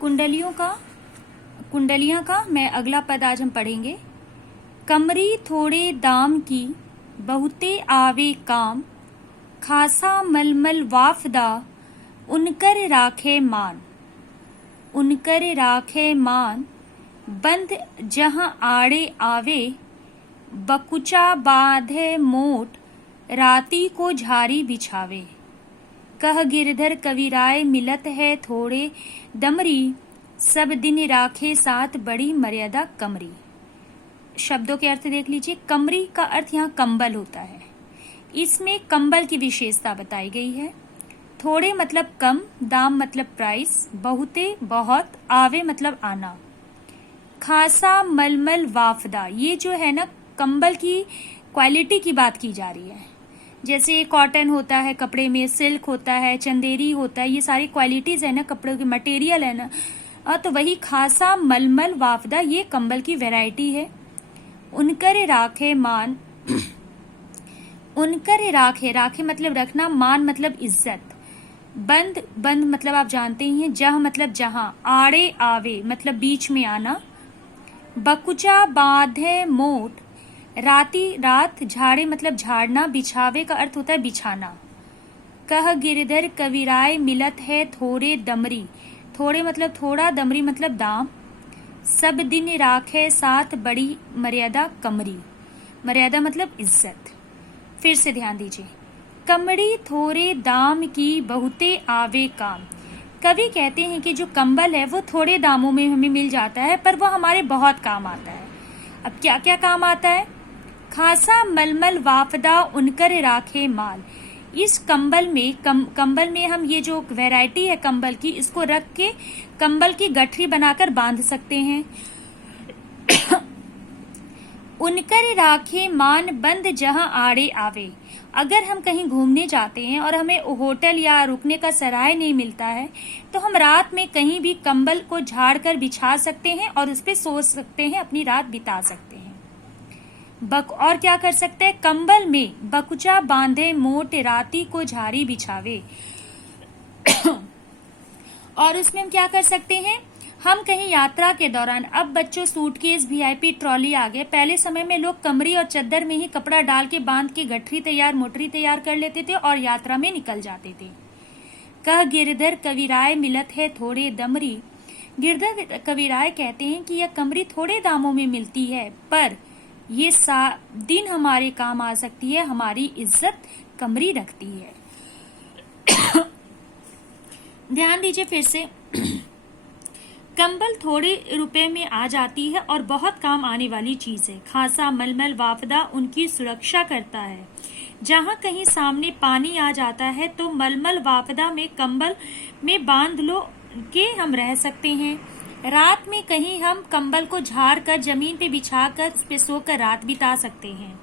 कुंडलियां का मैं अगला पद आज हम पढ़ेंगे। कमरी थोड़े दाम की बहुते आवे काम, खासा मलमल वाफदा उनकर राखे मान। उनकर राखे मान बंद जहां आड़े आवे, बकुचा बांधे मोट राती को झारी बिछावे। कह गिरधर कविराय मिलत है थोड़े दमरी, सब दिन राखे साथ बड़ी मर्यादा कमरी। शब्दों के अर्थ देख लीजिए। कमरी का अर्थ यहाँ कंबल होता है। इसमें कंबल की विशेषता बताई गई है। थोड़े मतलब कम, दाम मतलब प्राइस, बहुते बहुत, आवे मतलब आना। खासा मलमल वाफदा, ये जो है ना कंबल की क्वालिटी की बात की जा रही है। जैसे कॉटन होता है कपड़े में, सिल्क होता है, चंदेरी होता है, ये सारी क्वालिटीज है ना कपड़ों की, मटेरियल है ना। तो वही खासा मलमल वाफदा ये कंबल की वैरायटी है। उनकर राखे मान, उनकर राखे, राखे मतलब रखना, मान मतलब इज्जत, बंद, बंद मतलब आप जानते ही हैं, जह मतलब जहां, आड़े आवे मतलब बीच में आना, बकुचा बांधे मोट, राती रात, झाड़े मतलब झाड़ना, बिछावे का अर्थ होता है बिछाना। कह गिरधर कविराय मिलत है थोड़े दमरी, थोड़े मतलब थोड़ा, दमरी मतलब दाम, सब दिन राखे साथ बड़ी मर्यादा कमरी, मर्यादा मतलब इज्जत। फिर से ध्यान दीजिए। कमड़ी थोड़े दाम की बहुते आवे काम। कवि कहते हैं कि जो कंबल है वो थोड़े दामों में हमें मिल जाता है, पर वो हमारे बहुत काम आता है। अब क्या क्या काम आता है? खासा मलमल वाफदा उनकर राखे माल। इस कंबल में कंबल में हम ये जो वैरायटी है कंबल की, इसको रख के कंबल की गठरी बनाकर बांध सकते हैं। उनकर राखे मान बंद जहां आड़े आवे। अगर हम कहीं घूमने जाते हैं और हमें होटल या रुकने का सराय नहीं मिलता है, तो हम रात में कहीं भी कंबल को झाड़ कर बिछा सकते हैं और उस पर सो सकते हैं, अपनी रात बिता सकते हैं। और क्या कर सकते हैं? कंबल में बकुचा बांधे मोट राती को झारी बिछावे। और उसमें हम क्या कर सकते हैं? हम कहीं यात्रा के दौरान, अब बच्चों सूटकेस, वीआईपी ट्रॉली आ गए, पहले समय में लोग कमरी और चद्दर में ही कपड़ा डाल के बांध के गठरी तैयार, मोटरी तैयार कर लेते थे और यात्रा में निकल जाते थे। कह गिरधर कविराय मिलत है थोड़े दमरी। गिरधर कविराय कहते हैं कि यह कमरी थोड़े दामों में मिलती है, पर ये दिन हमारे काम आ सकती है, हमारी इज्जत कमरी रखती है। ध्यान दीजिए फिर से। कंबल थोड़े रुपए में आ जाती है और बहुत काम आने वाली चीज है। खासा मलमल वाफदा उनकी सुरक्षा करता है। जहां कहीं सामने पानी आ जाता है तो मलमल वाफदा में कंबल में बांध लो के हम रह सकते हैं। रात में कहीं हम कंबल को झाड़ कर जमीन पे बिछाकर उस पे सोकर रात बिता सकते हैं।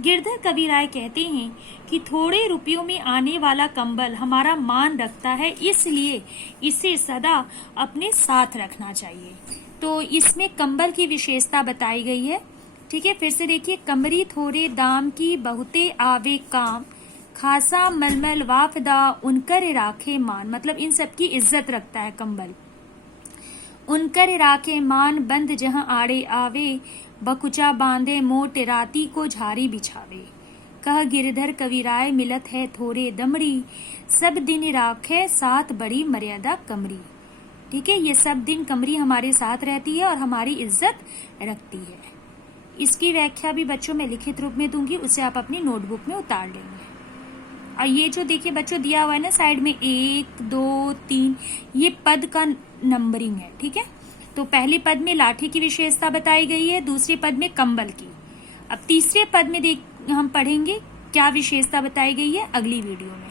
गिरधर कविराय कहते हैं कि थोड़े रुपयों में आने वाला कंबल हमारा मान रखता है, इसलिए इसे सदा अपने साथ रखना चाहिए। तो इसमें कंबल की विशेषता बताई गई है। ठीक है, फिर से देखिए। कमरी थोड़े दाम की बहुते आवे काम, खासा मलमल वाफदा उनकर राखे मान, मतलब इन सब की इज्जत रखता है कंबल। उनकर राखे मान बंद जहां आड़े आवे, बकुचा बांधे मोट राती को झारी बिछावे। कह गिरधर कविराय मिलत है थोड़े दमड़ी, सब दिन राखे साथ बड़ी मर्यादा कमरी। ठीक है, ये सब दिन कमरी हमारे साथ रहती है और हमारी इज्जत रखती है। इसकी व्याख्या भी बच्चों में लिखित रूप में दूंगी, उसे आप अपनी नोटबुक में उतार लेंगे। और ये जो देखिए बच्चों दिया हुआ है ना साइड में 1 2 3, ये पद का नंबरिंग है। ठीक है, तो पहले पद में लाठी की विशेषता बताई गई है, दूसरे पद में कंबल की। अब तीसरे पद में हम पढ़ेंगे क्या विशेषता बताई गई है अगली वीडियो में।